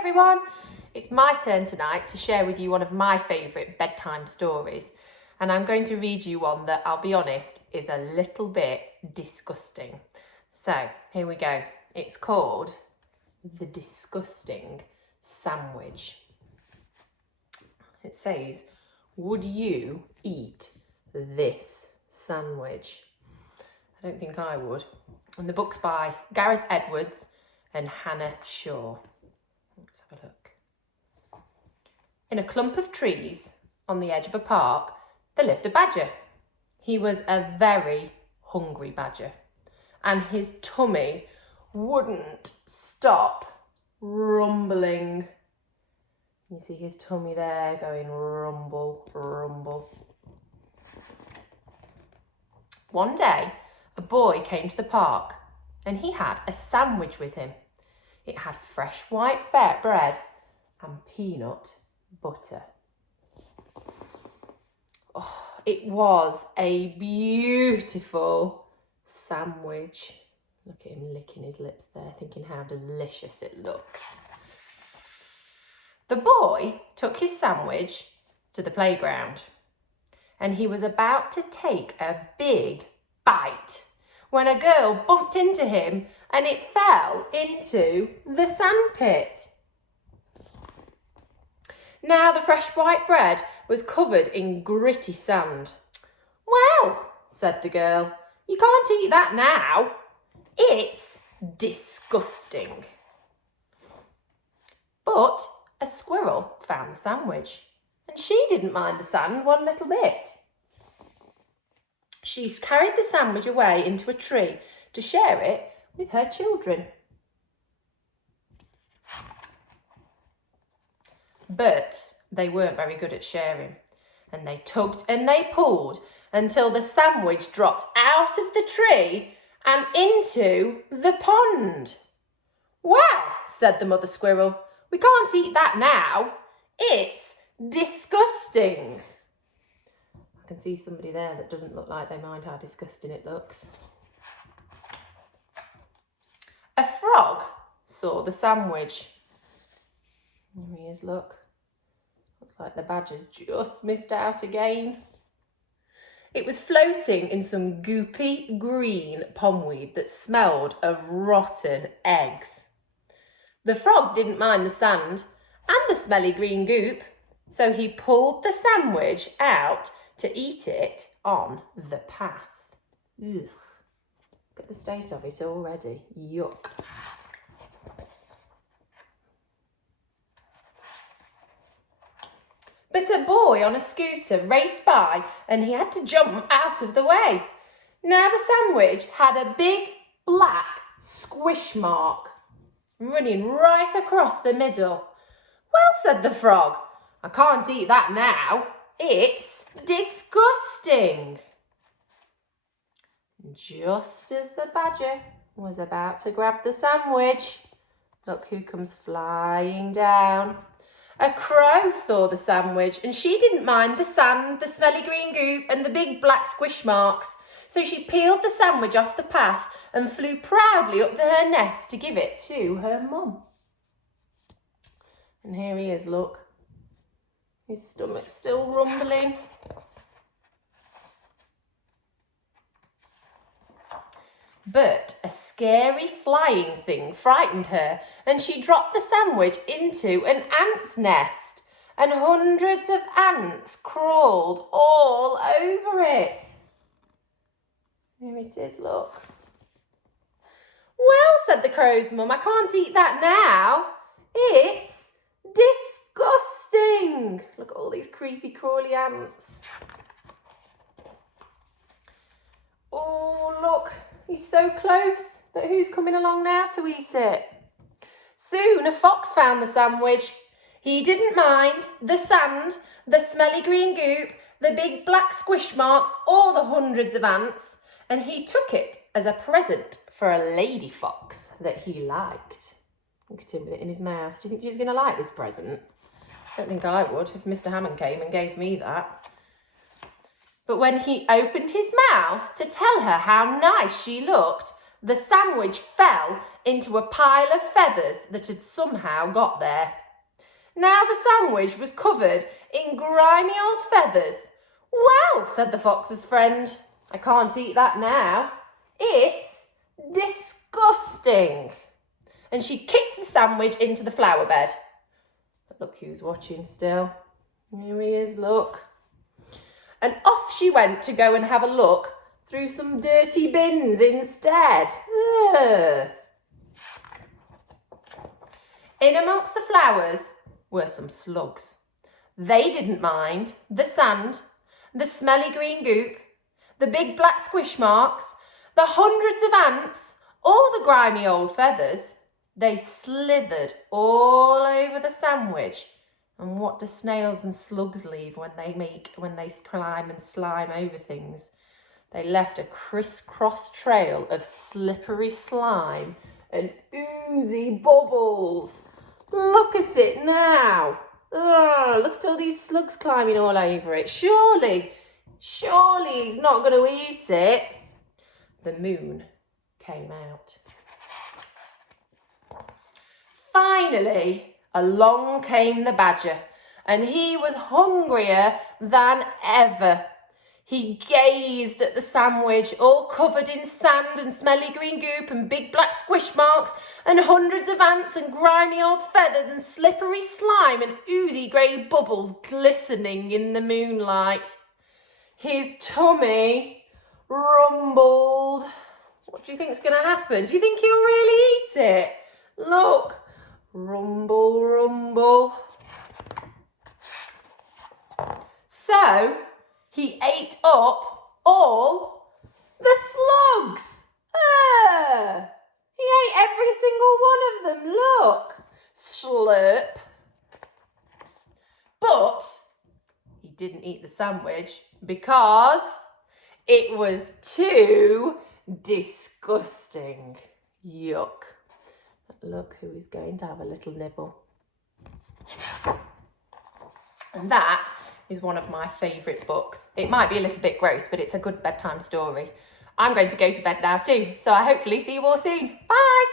everyone! It's my turn tonight to share with you one of my favourite bedtime stories, and I'm going to read you one that, I'll be honest, is a little bit disgusting. So, here we go. It's called The Disgusting Sandwich. It says, would you eat this sandwich? I don't think I would. And the book's by Gareth Edwards and Hannah Shaw. Let's have a look. In a clump of trees on the edge of a park, there lived a badger. He was a very hungry badger, and his tummy wouldn't stop rumbling. You see his tummy there going rumble, rumble. One day, a boy came to the park and he had a sandwich with him. It had fresh white bread and peanut butter. Oh, it was a beautiful sandwich. Look at him licking his lips there, thinking how delicious it looks. The boy took his sandwich to the playground and he was about to take a big bite when a girl bumped into him and it fell into the sandpit. Now the fresh white bread was covered in gritty sand. Well, said the girl, you can't eat that now. It's disgusting. But a squirrel found the sandwich and she didn't mind the sand one little bit. She carried the sandwich away into a tree to share it with her children. But they weren't very good at sharing, and they tugged and they pulled until the sandwich dropped out of the tree and into the pond. Well, said the mother squirrel, we can't eat that now. It's disgusting. I can see somebody there that doesn't look like they mind how disgusting it looks. A frog saw the sandwich. There he is, look. Looks like the badger's just missed out again. It was floating in some goopy green pondweed that smelled of rotten eggs. The frog didn't mind the sand and the smelly green goop, so he pulled the sandwich out to eat it on the path. Ugh. Look at the state of it already. Yuck. But a boy on a scooter raced by and he had to jump out of the way. Now the sandwich had a big black squish mark running right across the middle. Well, said the frog, I can't eat that now. It's disgusting. Just as the badger was about to grab the sandwich, look who comes flying down. A crow saw the sandwich and she didn't mind the sand, the smelly green goop and the big black squish marks. So she peeled the sandwich off the path and flew proudly up to her nest to give it to her mum. And here he is, look. His stomach's still rumbling. But a scary flying thing frightened her and she dropped the sandwich into an ant's nest and hundreds of ants crawled all over it. Here it is, look. Well, said the crow's mum, I can't eat that now. It's disgusting. Look at all these creepy crawly ants. Oh, look. He's so close, but who's coming along now to eat it? Soon a fox found the sandwich. He didn't mind the sand, the smelly green goop, the big black squish marks, or the hundreds of ants, and he took it as a present for a lady fox that he liked. Look at him with it in his mouth. Do you think she's going to like this present? I don't think I would if Mr Hammond came and gave me that. But when he opened his mouth to tell her how nice she looked, the sandwich fell into a pile of feathers that had somehow got there. Now the sandwich was covered in grimy old feathers. "Well," said the fox's friend, "I can't eat that now. It's disgusting." And she kicked the sandwich into the flower bed. But look who's watching still. Here he is, look. And off she went to go and have a look through some dirty bins instead. Ugh. In amongst the flowers were some slugs. They didn't mind the sand, the smelly green goop, the big black squish marks, the hundreds of ants, or the grimy old feathers. They slithered all over the sandwich. And what do snails and slugs leave when they climb and slime over things? They left a criss-cross trail of slippery slime and oozy bubbles. Look at it now. Ugh, look at all these slugs climbing all over it. Surely he's not going to eat it. The moon came out. Finally, along came the badger, and he was hungrier than ever. He gazed at the sandwich, all covered in sand and smelly green goop and big black squish marks and hundreds of ants and grimy old feathers and slippery slime and oozy grey bubbles glistening in the moonlight. His tummy rumbled. What do you think's going to happen? Do you think he'll really eat it? Look, rumble, rumble. So he ate up all the slugs. He ate every single one of them, look. Slurp. But he didn't eat the sandwich because it was too disgusting. Yuck. Look who is going to have a little nibble. And that is one of my favourite books. It might be a little bit gross, but it's a good bedtime story. I'm going to go to bed now too, so I hopefully see you all soon. Bye!